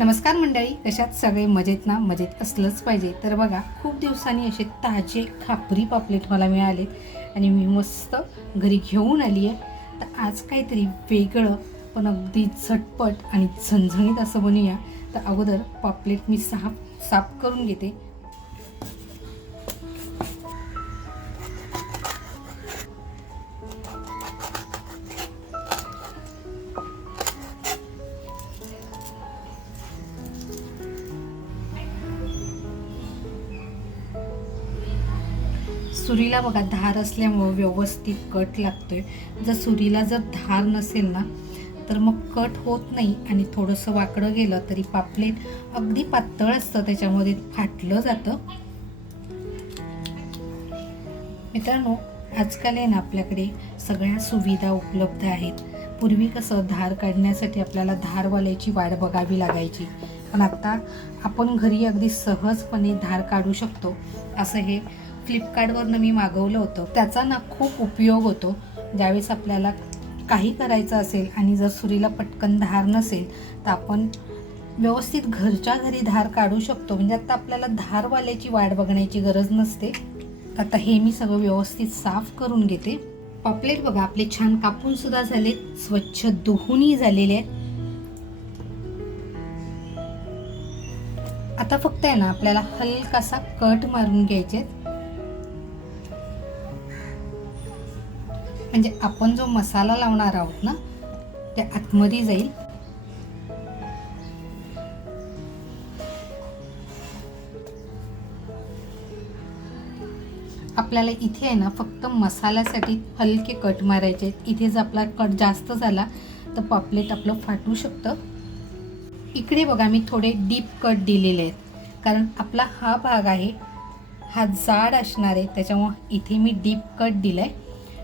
नमस्कार मंडळी, कशात सगळे मजेत ना? मजेत असलंच पाहिजे. तर बघा, खूप दिवसांनी असे ताजे खापरी पापलेट मला मिळाले आणि मी मस्त घरी घेऊन आली आहे. तर आज काहीतरी वेगळं पण अगदी झटपट आणि झणझणीत असं बनवूया. तर अगोदर पापलेट मी साफ करून घेते. सुरीला बघा धार असल्यामुळं व्यवस्थित कट लागतोय. सुरीला जर धार नसेल ना तर मग कट होत नाही आणि थोडंसं वाकडं गेलं तरी पापलेट अगदी पातळ असतं, त्याच्यामध्ये फाटलं जातं. मित्रांनो, आजकाल आहे ना आपल्याकडे सगळ्या सुविधा उपलब्ध आहेत. पूर्वी कसं धार काढण्यासाठी आपल्याला धारवाल्याची वाट बघावी लागायची, पण आता आपण घरी अगदी सहजपणे धार काढू शकतो. असं हे फ्लिपकार्टवरनं मी मागवलं होतं. त्याचा ना खूप उपयोग होतो. ज्यावेळेस आपल्याला काही करायचं असेल आणि जर सुरीला पटकन धार नसेल तर आपण व्यवस्थित घरच्या घरी धार काढू शकतो. म्हणजे आता आपल्याला धारवाल्याची वाट बघण्याची गरज नसते. आता हे मी सगळं व्यवस्थित साफ करून घेते. पापलेट बघा आपले छान कापून सुद्धा झाले, स्वच्छ धुवूनही झालेले आहेत. आता फक्त आहे ना आपल्याला हलकासा कट मारून घ्यायचे, म्हणजे आपण जो मसाला लावणार आहोत ना त्या आतमध्ये जाईल. आपल्याला इथे आहे ना फक्त मसाल्यासाठी हलके कट मारायचे. इथे जर आपला कट जास्त झाला तर पापलेट आपलं फाटू शकतं. इकडे बघा मी थोडे डीप कट दिलेले आहेत, कारण आपला हा भाग आहे हा जाड असणार आहे, त्याच्यामुळे इथे मी डीप कट दिलाय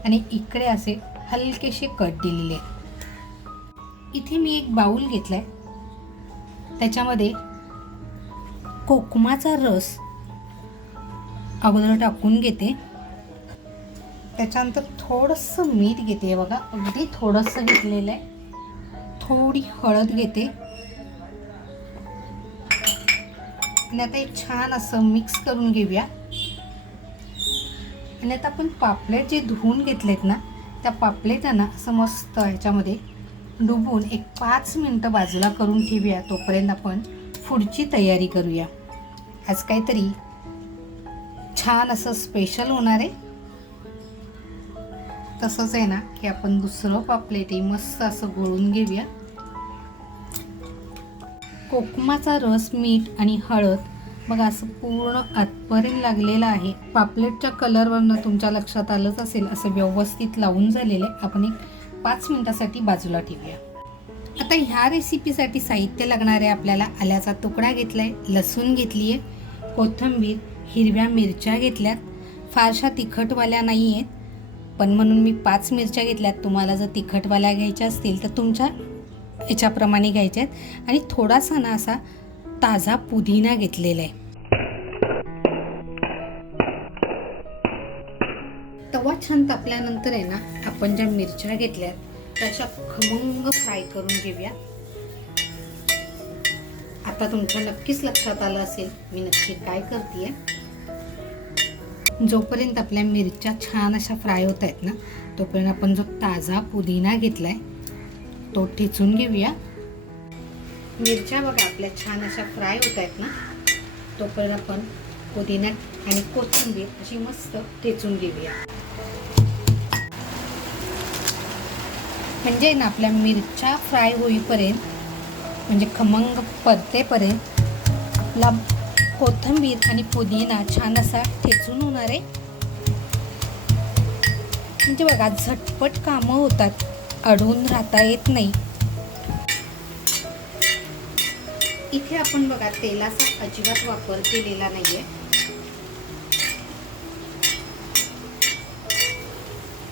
आणि इकडे असे हलकेसे कट दिलेले आहेत. इथे मी एक बाउल घेतलाय, त्याच्यामध्ये कोकमाचा रस अगोदर टाकून घेते. त्याच्यानंतर थोडंसं मीठ घेते, बघा अगदी थोडंसं घेतलेलं आहे. थोडी हळद घेते आणि आता एक छान असं मिक्स करून घेऊया. आणि आता आपण पापलेट जे धुवून घेतलेत ना त्या पापलेटांना असं मस्त ह्याच्यामध्ये डुबून एक 5 मिनटं बाजूला करून ठेवूया. तोपर्यंत आपण पुढची तयारी करूया. आज काहीतरी छान असं स्पेशल होणार आहे. तसंच आहे ना की आपण दुसरं पापलेटही मस्त असं गोळून घेऊया. कोकमाचा रस, मीठ आणि हळद बघा असं पूर्ण आतपर्यंत लागलेलं आहे. पापलेटच्या कलरवरनं तुमच्या लक्षात आलंच असेल, असं व्यवस्थित लावून झालेलं आहे. आपण एक 5 मिनिटासाठी बाजूला ठेवूया. आता ह्या रेसिपीसाठी साहित्य लागणार आहे. आपल्याला आल्याचा तुकडा घेतलाय, लसूण घेतली आहे, कोथिंबीर, हिरव्या मिरच्या घेतल्यात. फारशा तिखटवाल्या नाही आहेत, पण म्हणून मी 5 मिरच्या घेतल्यात. तुम्हाला जर तिखटवाल्या घ्यायच्या असतील तर तुमच्या याच्याप्रमाणे घ्यायच्या आहेत. आणि थोडासा ना असा ताजा पुदिना घेतलेला आहे. तवा छान तापल्यानंतर आहे ना आपण ज्या मिरच्या घेतल्यात त्याच्या खमंग फ्राय करून घेऊया. आता तुमच्या नक्कीच लक्षात आलं असेल मी नक्की काय करतेय. जोपर्यंत आपल्या मिरच्या छान अशा फ्राय होत आहेत ना तोपर्यंत आपण जो ताजा पुदिना घेतलाय तो ठेचून घेऊया. मिरच्या बघा आपल्या छान अशा फ्राय होत आहेत ना तोपर्यंत आपण पुदिना आणि कोथिंबीर अशी मस्त ठेचून घेऊया. म्हणजे ना आपल्या मिरच्या फ्राय होईपर्यंत, म्हणजे खमंग परतेपर्यंत आपला कोथिंबीर आणि पुदिना छान असा ठेचून होणार आहे. म्हणजे बघा झटपट कामं होतात, अडवून राहता येत नाही. इथे आपण बघा तेलाचा अजिबात वापर केलेला नाहीये.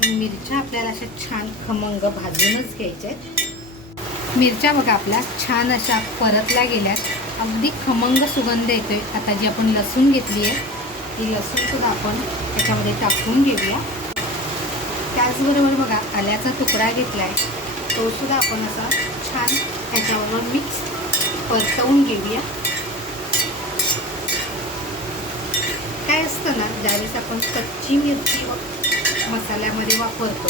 मिरच्या आपल्याला अशा छान खमंग भाजूनच घ्यायच्या आहेत. मिरच्या बघा आपल्या छान अशा परतल्या गेल्यात, अगदी खमंग सुगंध येतोय. आता जी आपण लसूण घेतली आहे ती लसूण सुद्धा आपण त्याच्यामध्ये टाकून घेऊया. त्याचबरोबर बघा आल्याचा तुकडा घेतलाय, तो सुद्धा आपण असा छान त्याच्याबरोबर मिक्स परतवून घेऊया. काय असतं ना, ज्यावेळेस आपण कच्ची मिरची मसाल्यामध्ये वापरतो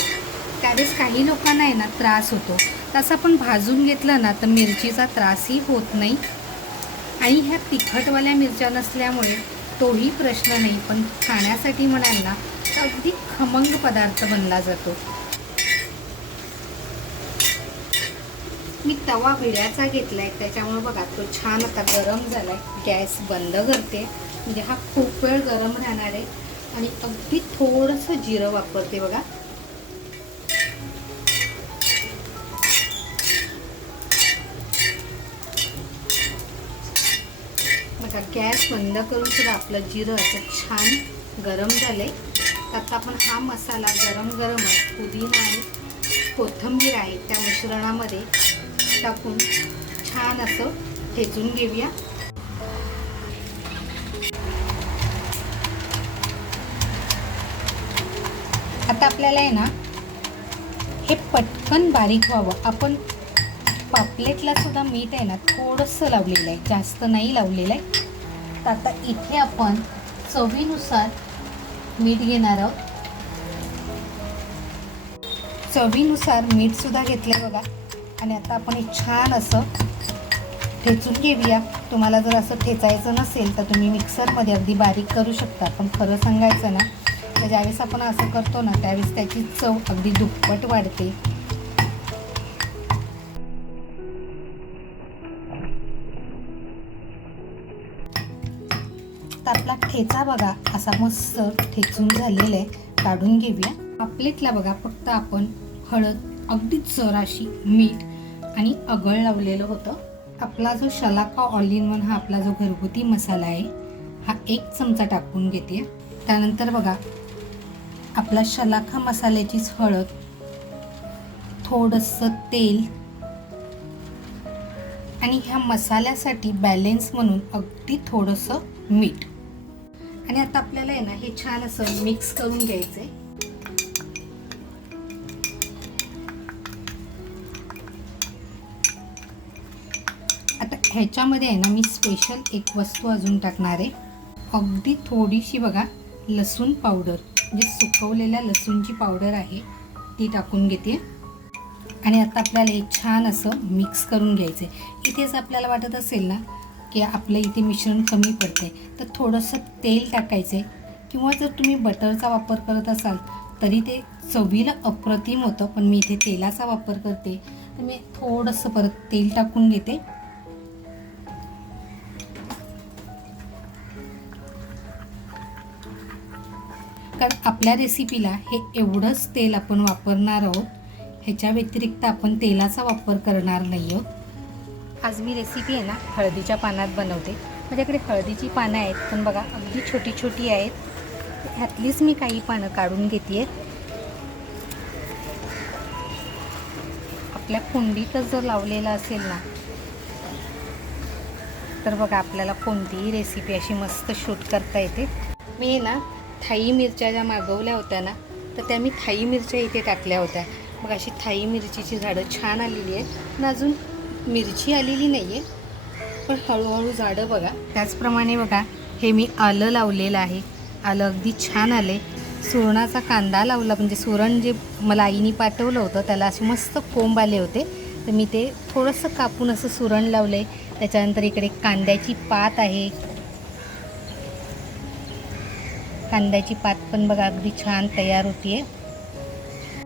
त्यावेळेस काही लोकांना आहे ना त्रास होतो. तसं आपण भाजून घेतलं ना तर मिरचीचा त्रासही होत नाही आणि ह्या तिखटवाल्या मिरच्या नसल्यामुळे तोही प्रश्न नाही. पण खाण्यासाठी म्हणाल ना तर अगदी खमंग पदार्थ बनला जातो. मी तवा विड्याचा घेतलाय त्याच्यामुळे बघा तो छान आता गरम झालाय. गॅस बंद करते म्हणजे हा खूप वेळ गरम राहणार आहे. आणि अगदी थोडंसं जिरं वापरते बघा. बघा गॅस बंद करून सुद्धा आपलं जिरं असं छान गरम झालंय. आता आपण हा मसाला गरम पुदिना आणि कोथिंबीर आहे त्या मिश्रणामध्ये टाकून छान असं ठेचून घेऊया. आता आपल्याला आहे ना हे पटकन बारीक व्हावं. आपण पापलेटला सुद्धा मीठ आहे ना थोडंसं लावलेलं आहे, जास्त नाही लावलेलं आहे. तर आता इथे आपण चवीनुसार मीठ घेणार आहोत. चवीनुसार मीठ सुद्धा घेतलंय बघा. आणि आता आपण हे छान असं ठेचून घेऊया. तुम्हाला जर असं ठेचायचं नसेल तर तुम्ही मिक्सरमध्ये अगदी बारीक करू शकता. पण खरं सांगायचं ना तर ज्यावेळेस आपण असं करतो ना त्यावेळेस त्याची चव अगदी दुप्पट वाढते. तर आपला ठेचा बघा असा मस्त ठेचून झालेला आहे. काढून घेऊया. पापलेटला बघा फक्त आपण हळद, अगदी जराशी मीठ आणि आगळ लावलेलं होतं. आपला जो शलाका ऑल इन वन हा आपला जो घरगुती मसाला आहे हा 1 चमचा टाकून घेते. त्यानंतर बघा आपला शलाका मसाल्याचीच हळद, थोडंसं तेल आणि ह्या मसाल्यासाठी बॅलेन्स म्हणून अगदी थोडंसं मीठ. आणि आता आपल्याला आहे ना हे छान असं मिक्स करून घ्यायचं आहे. आता ह्याच्यामध्ये आहे ना मी स्पेशल एक वस्तू अजून टाकणार आहे. अगदी थोडीशी बघा लसूण पावडर, म्हणजे सुकवलेल्या लसूणची पावडर आहे ती टाकून घेते. आणि आता आपल्याला हे छान असं मिक्स करून घ्यायचं आहे. इथेच आपल्याला वाटत असेल ना की आपलं इथे मिश्रण कमी पडतंय तर थोडंसं तेल टाकायचं आहे. किंवा जर तुम्ही बटरचा वापर करत असाल तरी ते चवीला अप्रतिम होतं. पण मी इथे तेलाचा वापर करते तर मी थोडंसं परत तेल टाकून घेते. कारण आपल्या रेसिपीला हे एवढंच तेल आपण वापरणार आहोत. ह्याच्या व्यतिरिक्त आपण तेलाचा वापर करणार नाही आहोत. आज मी रेसिपी आहे ना हळदीच्या पानात बनवते. माझ्याकडे हळदीची पानं आहेत पण बघा अगदी छोटी छोटी आहेत. ह्यातलीच मी काही पानं काढून घेते. आपल्या कुंडीतच जर लावलेलं असेल ना तर बघा आपल्याला कोणतीही रेसिपी अशी मस्त शूट करता येते. मी ना थाई मिरच्या ज्या मागवल्या होत्या ना तर त्या मी थाई मिरच्या इथे टाकल्या होत्या. मग अशी थाई मिरचीची झाडं छान आलेली आहेत. पण अजून मिरची आलेली नाही आहे पण हळूहळू झाडं बघा. त्याचप्रमाणे बघा हे मी आलं लावलेलं आहे. आलं अगदी छान आले. सुरणाचा कांदा लावला, म्हणजे सुरण जे मला आईने पाठवलं होतं त्याला असे मस्त कोंब आले होते तर मी ते थोडंसं कापून असं सुरण लावलं आहे. त्याच्यानंतर इकडे कांद्याची पात आहे. कांद्याची पात पण बघा अगदी छान तयार होती आहे.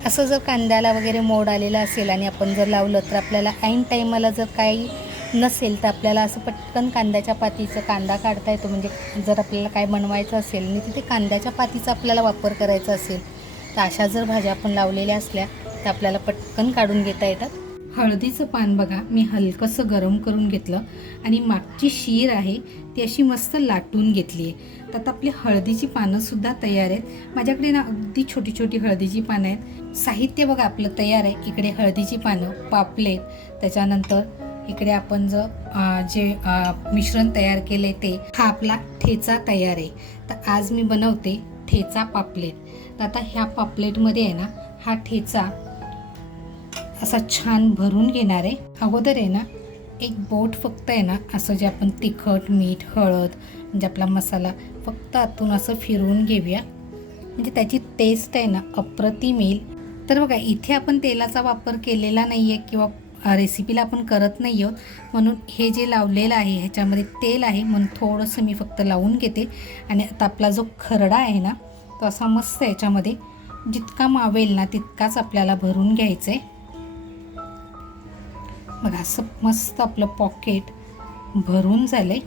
असं जर कांद्याला वगैरे मोड आलेला असेल आणि आपण जर लावलं तर आपल्याला ऐन टाईमाला जर काही नसेल तर आपल्याला असं पटकन कांद्याच्या पातीचं कांदा काढता येतो. म्हणजे जर आपल्याला काय बनवायचं असेल आणि तिथे कांद्याच्या पातीचा आपल्याला वापर करायचा असेल तर अशा जर भाज्या आपण लावलेल्या असल्या तर आपल्याला पटकन काढून घेता येतात. हळदीचं पान बघा मी हलकंसं गरम करून घेतलं आणि मागची शीर आहे ती अशी मस्त लाटून घेतली आहे. तर आता आपली हळदीची पानंसुद्धा तयार आहेत. माझ्याकडे ना अगदी छोटी छोटी हळदीची पानं आहेत. साहित्य बघा आपलं तयार आहे. इकडे हळदीची पानं, पापलेट, त्याच्यानंतर इकडे आपण जे मिश्रण तयार केले ते, हा आपला ठेचा तयार आहे. तर आज मी बनवते ठेचा पापलेट. तर आता ह्या पापलेटमध्ये आहे ना हा ठेचा असा छान भरून घेणार आहे. अगोदर आहे ना एक बोट फक्त आहे ना असं जे आपण तिखट मीठ हळद म्हणजे आपला मसाला फक्त आतून असं फिरवून घेऊया, म्हणजे त्याची टेस्ट आहे ना अप्रतिम येईल. तर बघा इथे आपण तेलाचा वापर केलेला नाही आहे किंवा रेसिपीला आपण करत नाही आहोत, म्हणून हे जे लावलेलं आहे ह्याच्यामध्ये तेल आहे म्हणून थोडंसं मी फक्त लावून घेते. आणि आता आपला जो खरडा आहे ना तो असा मस्त याच्यामध्ये जितका मावेल ना तितकाच आपल्याला भरून घ्यायचं आहे. बघा असं मस्त आपलं पॉकेट भरून झालं आहे.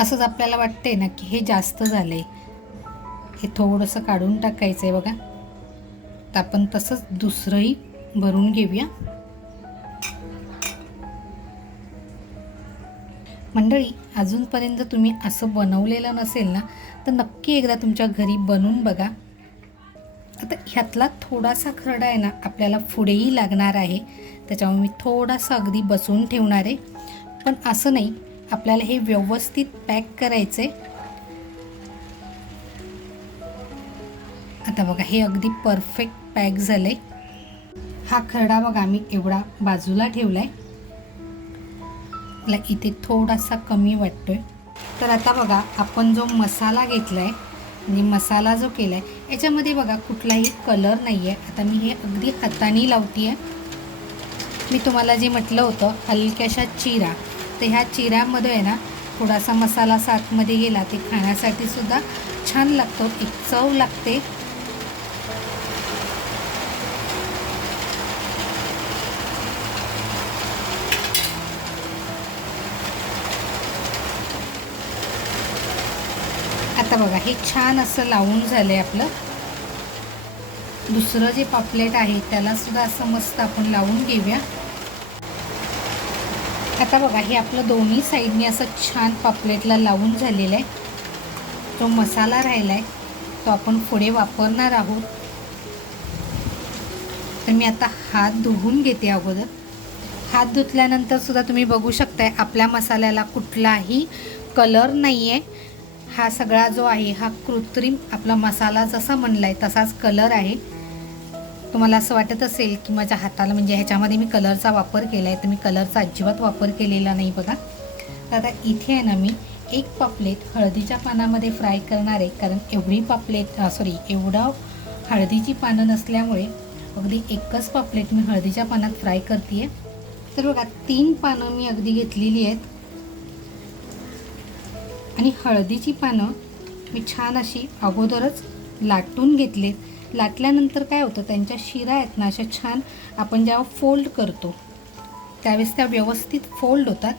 असंच आपल्याला वाटतंय ना की हे जास्त झालं आहे, हे थोडंसं काढून टाकायचं आहे बघा. तर आपण तसंच दुसरंही भरून घेऊया. मंडळी अजूनपर्यंत तुम्ही असं बनवलेलं नसेल ना तर नक्की एकदा तुमच्या घरी बनवून बघा. आता ह्यातला थोडासा खरडा आहे ना आपल्याला पुढेही लागणार आहे, त्याच्यामुळे मी थोडासा अगदी बसवून ठेवणार आहे. पण असं नाही, आपल्याला हे व्यवस्थित पॅक करायचं आहे. आता बघा हे अगदी परफेक्ट पॅक झालं आहे. हा खरडा बघा मी एवढा बाजूला ठेवला आहे, मला इथे थोडासा कमी वाटतोय. तर आता बघा आपण जो मसाला घेतला आहे म्हणजे मसाला जो केला आहे याच्यामध्ये बघा कुठलाही कलर नाही आहे. आता मी हे अगदी हाताने लावते आहे. मी तुम्हाला जे म्हटलं होतं हलक्याशा चिरा, तर ह्या चिऱ्यामध्ये आहे ना थोडासा मसाला आतमध्ये गेला ते खाण्यासाठी सुद्धा छान लागतो, एक चव लागते. आता बघा हे छान असं लावून झालं आहे आपलं. दुसरं जे पापलेट आहे त्याला सुद्धा असं मस्त आपण लावून घेऊया. आता बघा हे आपलं दोन्ही साईडने असं छान पापलेटला लावून झालेलं आहे. जो मसाला राहिला आहे तो आपण पुढे वापरणार आहोत. तर मी आता हात धुवून घेते अगोदर. हात धुतल्यानंतर सुद्धा तुम्ही बघू शकताय आपल्या मसाल्याला कुठलाही कलर नाही आहे. हा सगळा जो आहे हा कृत्रिम आपला मसाला जसा म्हणला आहे तसाच कलर आहे. तुम्हाला असं वाटत असेल की माझ्या हाताला म्हणजे ह्याच्यामध्ये मी कलरचा वापर केला आहे, तर मी कलरचा अजिबात वापर केलेला नाही बघा. तर आता इथे आहे ना मी एक पापलेट हळदीच्या पानामध्ये फ्राय करणार आहे, कारण एवढं हळदीची पानं नसल्यामुळे अगदी एकच पापलेट मी हळदीच्या पानात फ्राय करते आहे. तर बघा 3 पानं मी अगदी घेतलेली आहेत आणि हळदीची पानं मी छान अशी अगोदरच लाटून घेतलेत. लाटल्यानंतर काय होतं त्यांच्या शिरा आहेत ना अशा छान आपण जेव्हा फोल्ड करतो त्यावेळेस त्या व्यवस्थित फोल्ड होतात.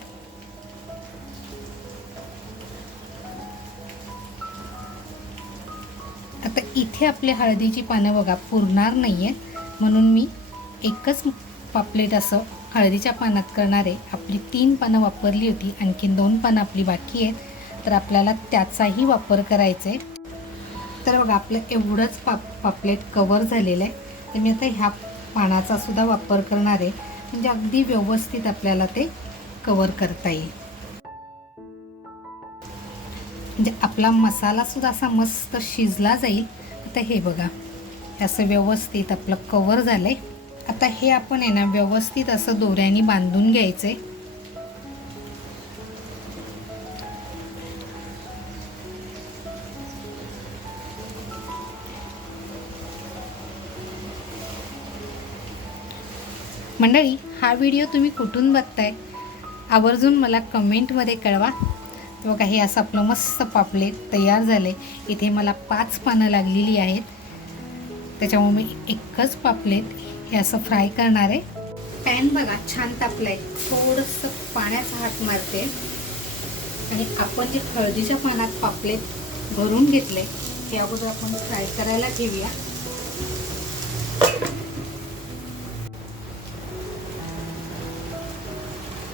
आता इथे आपले हळदीची पानं बघा पुरणार नाही आहे, म्हणून मी एकच पापलेट असं हळदीच्या पानात करणार आहे. आपली 3 पानं वापरली होती, आणखीन 2 पानं आपली बाकी आहेत, तर आपल्याला त्याचाही वापर करायचा आहे. तर बघा आपलं एवढंच पापलेट कवर झालेलं आहे. तर मी आता ह्या पानाचा सुद्धा वापर करणार आहे, म्हणजे अगदी व्यवस्थित आपल्याला ते कवर करता येईल. म्हणजे आपला मसाला सुद्धा असा मस्त शिजला जाईल. आता हे बघा असं व्यवस्थित आपलं कवर झालं आहे. आता हे आपण आहे ना व्यवस्थित असं दोऱ्याने बांधून घ्यायचं आहे. मंडळी हा व्हिडिओ तुम्ही कुठून बघताय आवर्जून मला कमेंटमध्ये कळवा. बघा हे असं आपलं मस्त पापलेट तयार झालं आहे. इथे मला 5 पानं लागलेली आहेत, त्याच्यामुळे मी एकच पापलेट हे असं फ्राय करणार आहे. पॅन बघा छान तापलं आहे, थोडंसं पाण्याचा हात मारते आणि आपण जे हळदीच्या पानात पापलेट भरून घेतले ते अगोदर आपण फ्राय करायला ठेवूया.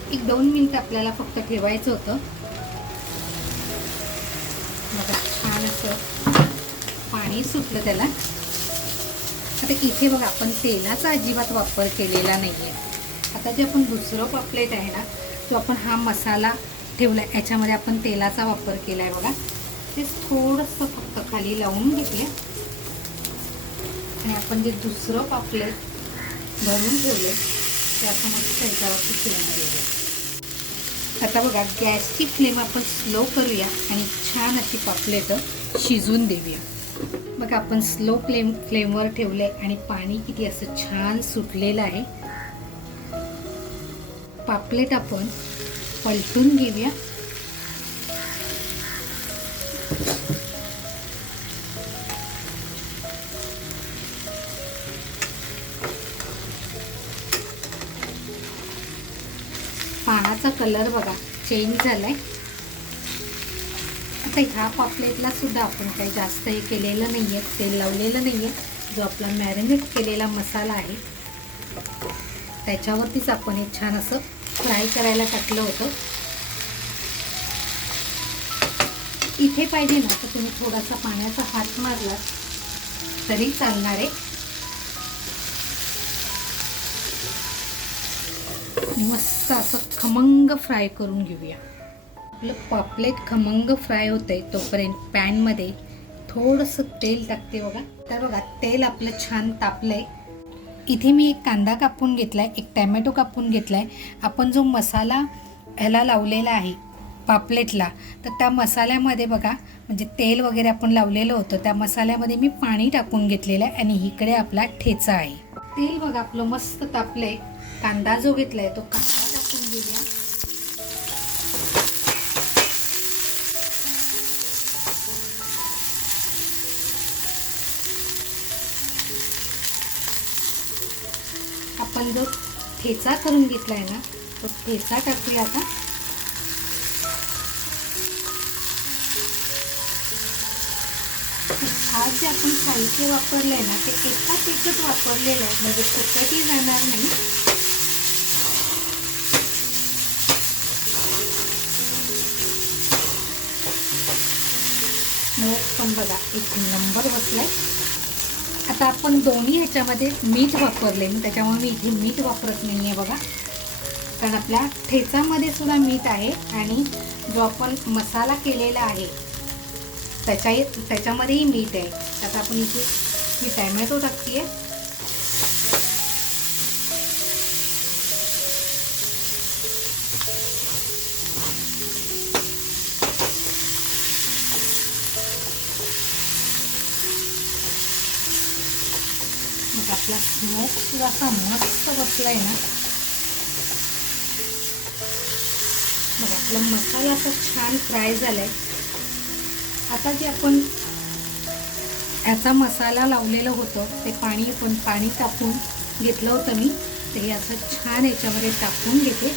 एक 2 मिनिटं आपल्याला फक्त ठेवायचं होतं. बघा छान असं पाणी सुटलं त्याला. आता इथे बघा आपण तेलाचा अजिबात वापर केलेला नाही आहे. आता जे आपण दुसरं पापलेट आहे ना तो आपण हा मसाला ठेवला आहे याच्यामध्ये आपण तेलाचा वापर केला आहे बघा. ते थोडंसं फक्त खाली लावून घेतले आणि आपण जे दुसरं पापलेट भरून ठेवले ते आपण मस्त ह्याच्यावरती ठेवून देऊया. आता बघा गॅसची फ्लेम आपण स्लो करूया आणि छान अशी पापलेट शिजवून देऊया. बघा आपण स्लो फ्लेमवर ठेवले आणि पाणी किती असं छान सुटलेलं आहे. पापलेट आपण पलटून घेऊया. पानाचा कलर बघा चेंज झालाय. आता ह्या पापलेटला सुद्धा आपण काही जास्त हे केलेलं नाहीये, तेल लावलेलं नाहीये. जो आपला मॅरिनेट केलेला मसाला आहे त्याच्यावरतीच आपण हे छान असं फ्राय करायला टाकलं होतं. इथे पाहिजे ना तर तुम्ही थोडासा पाण्याचा हात मारला तरी चालणार आहे. मस्त असं खमंग फ्राय करून घेऊया. आपलं पापलेट खमंग फ्राय होतंय तोपर्यंत पॅनमध्ये थोडंसं तेल टाकते बघा. तर बघा तेल आपलं छान तापलंय. इथे मी एक कांदा कापून घेतलाय, एक टॅमॅटो कापून घेतलाय. आपण जो मसाला ह्याला लावलेला आहे पापलेटला, तर त्या मसाल्यामध्ये बघा म्हणजे तेल वगैरे आपण लावलेलं होतं त्या मसाल्यामध्ये मी पाणी टाकून घेतलेलं आहे आणि इकडे आपला ठेचा आहे. तेल बघा आपलं मस्त तापलंय. कांदा जो घेतलाय तो कांदा टाकून घेऊया. आपण जो ठेचा करून घेतलाय ना तो ठेचा टाकूया. आता आज जे आपण साहित्य वापरलंय ना ते एकाच एकच वापरलेलं आहे म्हणजे कुठंही जाणार नाही. पण बघा एक नंबर बसलाय. आता आपण दोन्ही ह्याच्यामध्ये मीठ वापरले मी, त्याच्यामुळे मी इथे मीठ वापरत नाही आहे बघा. कारण आपल्या ठेचामध्ये सुद्धा मीठ आहे आणि जो आपण मसाला केलेला आहे त्याच्यामध्येही मीठ आहे. आता आपण इथे मी टॅमॅटो टाकते. मग आपला स्मोक सुद्धा असा मस्त बसलाय ना. मग आपला मसाला असा छान फ्राय झालाय. आता जे आपण याचा मसाला लावलेलं होतं ते पाणी टाकून घेतलं होतं मी. ते हे असं छान याच्यामध्ये टाकून घेते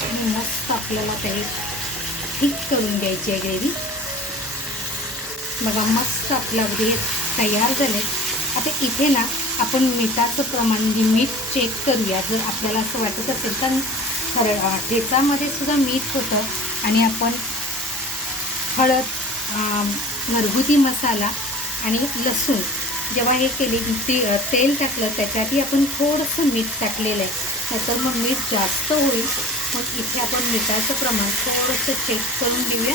आणि मस्त आपल्याला ते थिक करून घ्यायची आहे ग्रेव्ही. बघा मस्त आपलं अगदी तयार झाले. आता इथे ना आपण मिठाचं प्रमाण म्हणजे मीठ चेक करूया. जर आपल्याला असं वाटत असेल तर ठेचामध्ये सुद्धा मीठ होतं आणि आपण हळद, घरगुती मसाला आणि लसूण जेव्हा हे केले तेल टाकलं त्याच्यातही आपण थोडंसं मीठ टाकलेलं आहे. नाहीतर मग मीठ जास्त होईल. मग इथे आपण मिठाचं प्रमाण थोडंसं चेक करून घेऊया.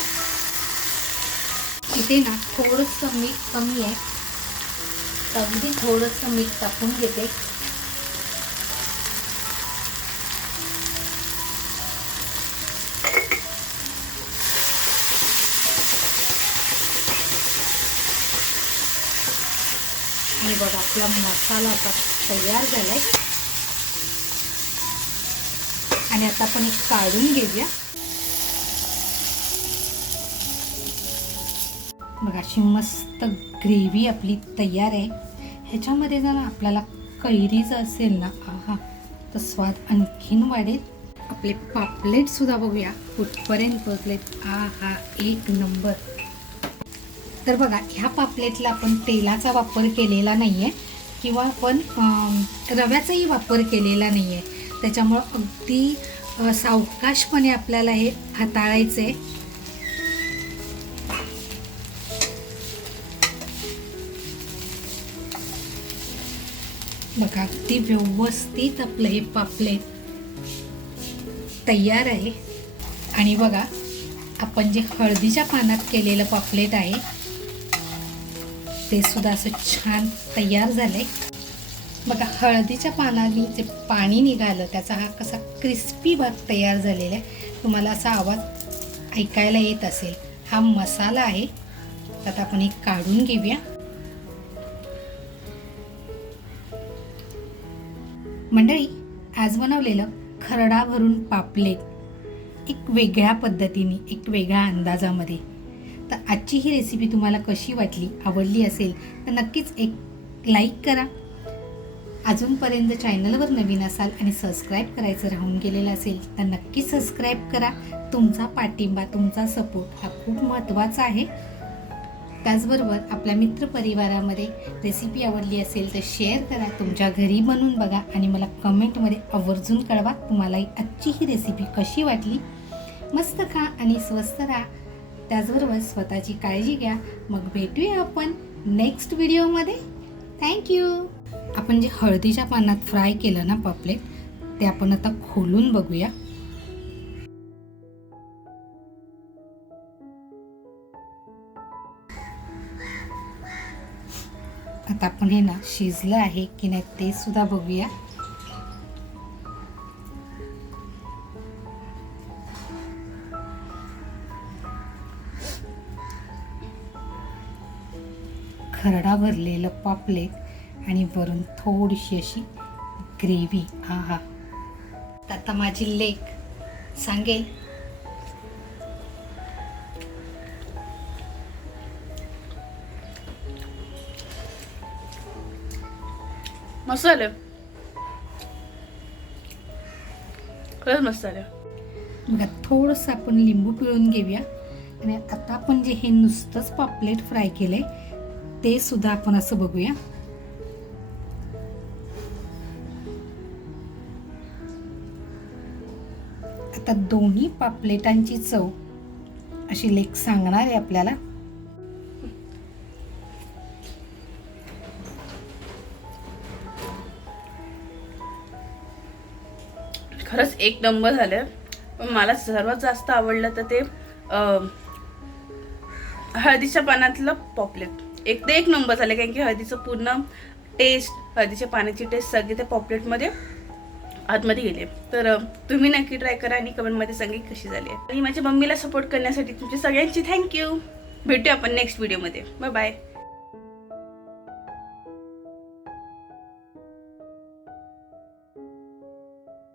इथे ना थोडंसं मीठ कमी आहे, अगदी थोडंसं मीठ टाकून घेते. आणि बघा आपला मसाला आता तयार झालाय आणि आता आपण एक काढून घेऊया. बघा अशी मस्त ग्रेव्ही आपली तयार आहे. ह्याच्यामध्ये जर आपल्याला कैरीचं असेल ना आहा तर स्वाद आणखीन वाढेल. आपले पापलेट सुद्धा बघूया कुठपर्यंत पोहोचलेत. आहा एक नंबर. तर बघा ह्या पापलेटला आपण तेलाचा वापर केलेला नाही आहे किंवा आपण रव्याचाही वापर केलेला नाही आहे. त्याच्यामुळं अगदी सावकाशपणे आपल्याला हे हाताळायचं आहे. बघा अगदी व्यवस्थित आपलं हे पापलेट तयार आहे. आणि बघा आपण जे हळदीच्या पानात केलेलं पापलेट आहे ते सुद्धा असं छान तयार झालंय बघा. हळदीच्या पानाने जे पाणी निघालं त्याचा हा कसा क्रिस्पी भाग तयार झालेला आहे. तुम्हाला असा आवाज ऐकायला येत असेल. हा मसाला आहे. आता आपण एक काढून घेऊया. मंडळी, आज बनवलेलं खरडा भरून पापलेट एक वेगळ्या पद्धतीने, एक वेगळ्या अंदाजामध्ये. तर आजची ही रेसिपी तुम्हाला कशी वाटली, आवडली असेल तर नक्कीच एक लाईक करा. अजूनपर्यंत चॅनलवर नवीन असाल आणि सबस्क्राईब करायचं राहून गेलेलं असेल तर नक्कीच सबस्क्राईब करा. तुमचा पाठिंबा, तुमचा सपोर्ट हा खूप महत्त्वाचा आहे. त्याचबरोबर आपल्या मित्रपरिवारामध्ये रेसिपी आवडली असेल तर शेअर करा, तुमच्या घरी बनवून बघा आणि मला कमेंटमध्ये आवर्जून कळवा तुम्हाला आजची ही रेसिपी कशी वाटली. मस्त खा आणि स्वस्त राहा. त्याचबरोबर स्वतःची काळजी घ्या. मग भेटूया आपण नेक्स्ट व्हिडिओमध्ये. थँक्यू. आपण जे हळदीच्या पानात फ्राय केलं ना पापलेट, ते आपण आता खोलून बघूया. आता आपण हे ना शिजलं आहे की नाही ते सुद्धा बघूया. खरडा भरलेलं पापलेट आणि वरून थोडीशी अशी ग्रेव्ही. हा आता माझी लेक सांगेल. मस्त आलं, खरंच मस्त आलं. बघा, थोडंसं आपण लिंबू पिळून घेऊया आणि आता आपण जे हे नुसतंच पापलेट फ्राय केलंय ते सुद्धा आपण असं बघूया. आता दोन्ही पापलेटांची चव अशी लेक सांगणार आहे आपल्याला. खरंच एक नंबर झालं. पण मला सर्वात जास्त आवडलं तर ते हळदीच्या पानातलं पॉपलेट. एक नंबर झालं, कारण की हळदीचं पूर्ण टेस्ट, हळदीच्या पाण्याची टेस्ट सगळी त्या पॉपलेटमध्ये आतमध्ये गेले. तर तुम्ही नक्की ट्राय करा आणि कमेंटमध्ये सांगा कशी झाली आहे. आणि माझ्या मम्मीला सपोर्ट करण्यासाठी तुमच्या सगळ्यांची थँक्यू. भेटूया आपण नेक्स्ट व्हिडिओमध्ये. Bye bye.